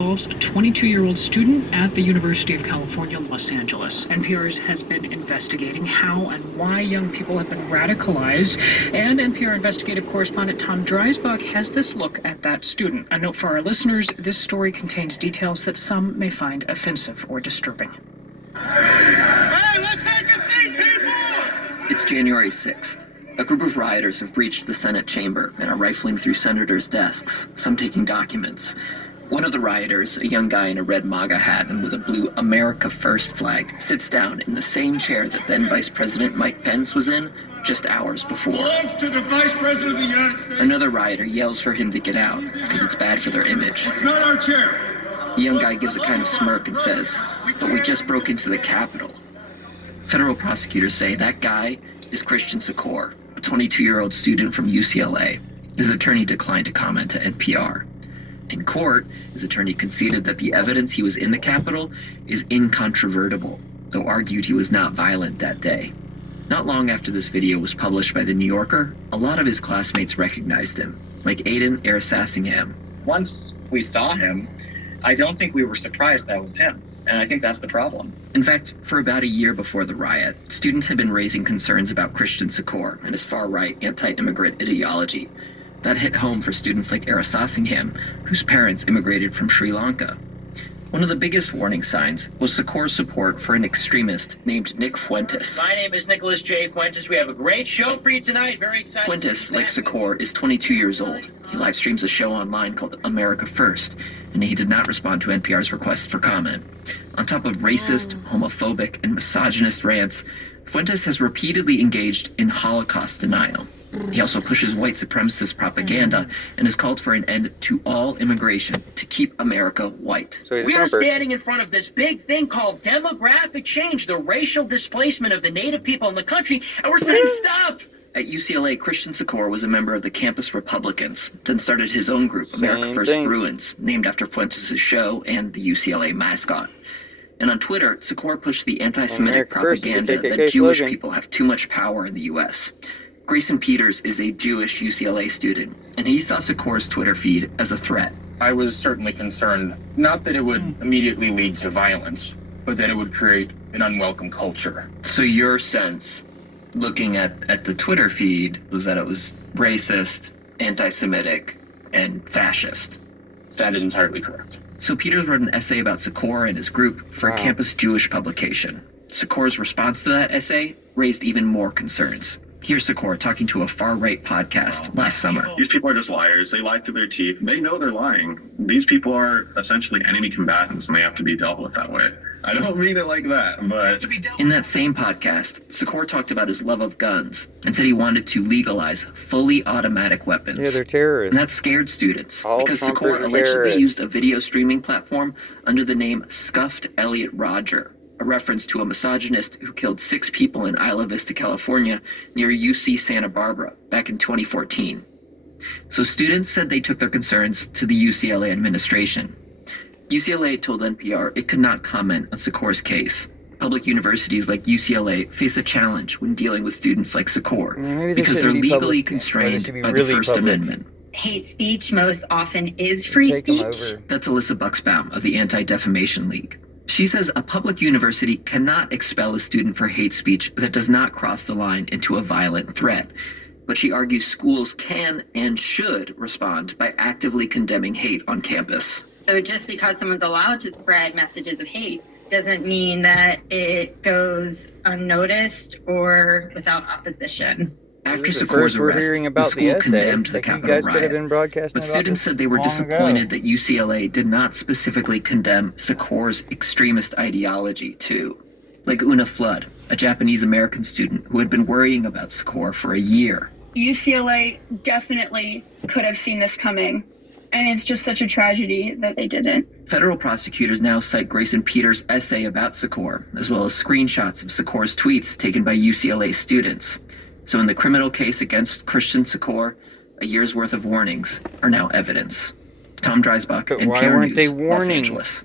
involves a 22-year-old student at the University of California, Los Angeles. NPR has been investigating how and why young people have been radicalized, and NPR investigative correspondent Tom Dreisbach has this look at that student. A note for our listeners, this story contains details that some may find offensive or disturbing. Hey, let's take a seat, people! It's January 6th. A group of rioters have breached the Senate chamber and are rifling through senators' desks, some taking documents. One of the rioters, a young guy in a red MAGA hat and with a blue America First flag, sits down in the same chair that then Vice President Mike Pence was in just hours before. Belongs to the Vice President of the United States. Another rioter yells for him to get out because it's bad for their image. It's not our chair. The young guy gives a kind of smirk and says, "But we just broke into the Capitol." Federal prosecutors say that guy is Christian Secor, a 22-year-old student from UCLA. His attorney declined to comment to NPR. In court, his attorney conceded that the evidence he was in the Capitol is incontrovertible, though argued he was not violent that day. Not long after this video was published by The New Yorker, a lot of his classmates recognized him, like Aiden Arasasingham. Once we saw him, I don't think we were surprised that was him. And I think that's the problem. In fact, for about a year before the riot, students had been raising concerns about Christian Secor and his far-right anti-immigrant ideology. That hit home for students like Arasasingham, whose parents immigrated from Sri Lanka. One of the biggest warning signs was Secor's support for an extremist named Nick Fuentes. My name is Nicholas J. Fuentes. We have a great show for you tonight. Very excited. Fuentes, like Secor, is 22 years old. He live streams a show online called America First, and he did not respond to NPR's request for comment. On top of racist, homophobic, and misogynist rants, Fuentes has repeatedly engaged in Holocaust denial. He also pushes white supremacist propaganda and has called for an end to all immigration to keep America white. So we are standing in front of this big thing called demographic change, the racial displacement of the native people in the country, and we're saying stop! At UCLA, Christian Secor was a member of the Campus Republicans, then started his own group, America First Bruins, named after Fuentes' show and the UCLA mascot. And on Twitter, Secor pushed the anti-Semitic propaganda that Jewish people have too much power in the U.S. Grayson Peters is a Jewish UCLA student, and he saw Secor's Twitter feed as a threat. I was certainly concerned, not that it would immediately lead to violence, but that it would create an unwelcome culture. So your sense, looking at the Twitter feed, was that it was racist, anti-Semitic, and fascist? That is entirely correct. So Peters wrote an essay about Secor and his group for a campus Jewish publication. Secor's response to that essay raised even more concerns. Here's Secor talking to a far-right podcast last summer. These people are just liars. They lie through their teeth. They know they're lying. These people are essentially enemy combatants, and they have to be dealt with that way. I don't mean it like that, but... In that same podcast, Secor talked about his love of guns and said he wanted to legalize fully automatic weapons. Yeah, they're terrorists. And that scared students All because Trumpers Secor are allegedly terrorists. used a video streaming platform under the name Scuffed Elliot Rodger, a reference to a misogynist who killed 6 people in Isla Vista, California, near UC Santa Barbara back in 2014. So students said they took their concerns to the UCLA administration. UCLA told NPR it could not comment on Secor's case. Public universities like UCLA face a challenge when dealing with students like Secor because they're legally constrained by the First Amendment. Hate speech most often is free speech. That's Alyssa Buxbaum of the Anti-Defamation League. She says a public university cannot expel a student for hate speech that does not cross the line into a violent threat. But she argues schools can and should respond by actively condemning hate on campus. So just because someone's allowed to spread messages of hate doesn't mean that it goes unnoticed or without opposition. After Secor's arrest, the school condemned the Capitol riot, but students said they were disappointed that UCLA did not specifically condemn Secor's extremist ideology, too. Like Una Flood, a Japanese-American student who had been worrying about Secor for a year. UCLA definitely could have seen this coming, and it's just such a tragedy that they didn't. Federal prosecutors now cite Grayson Peters' essay about Secor, as well as screenshots of Secor's tweets taken by UCLA students. So in the criminal case against Christian Secor, a year's worth of warnings are now evidence. Tom Dreisbach, NPR News, Los Angeles.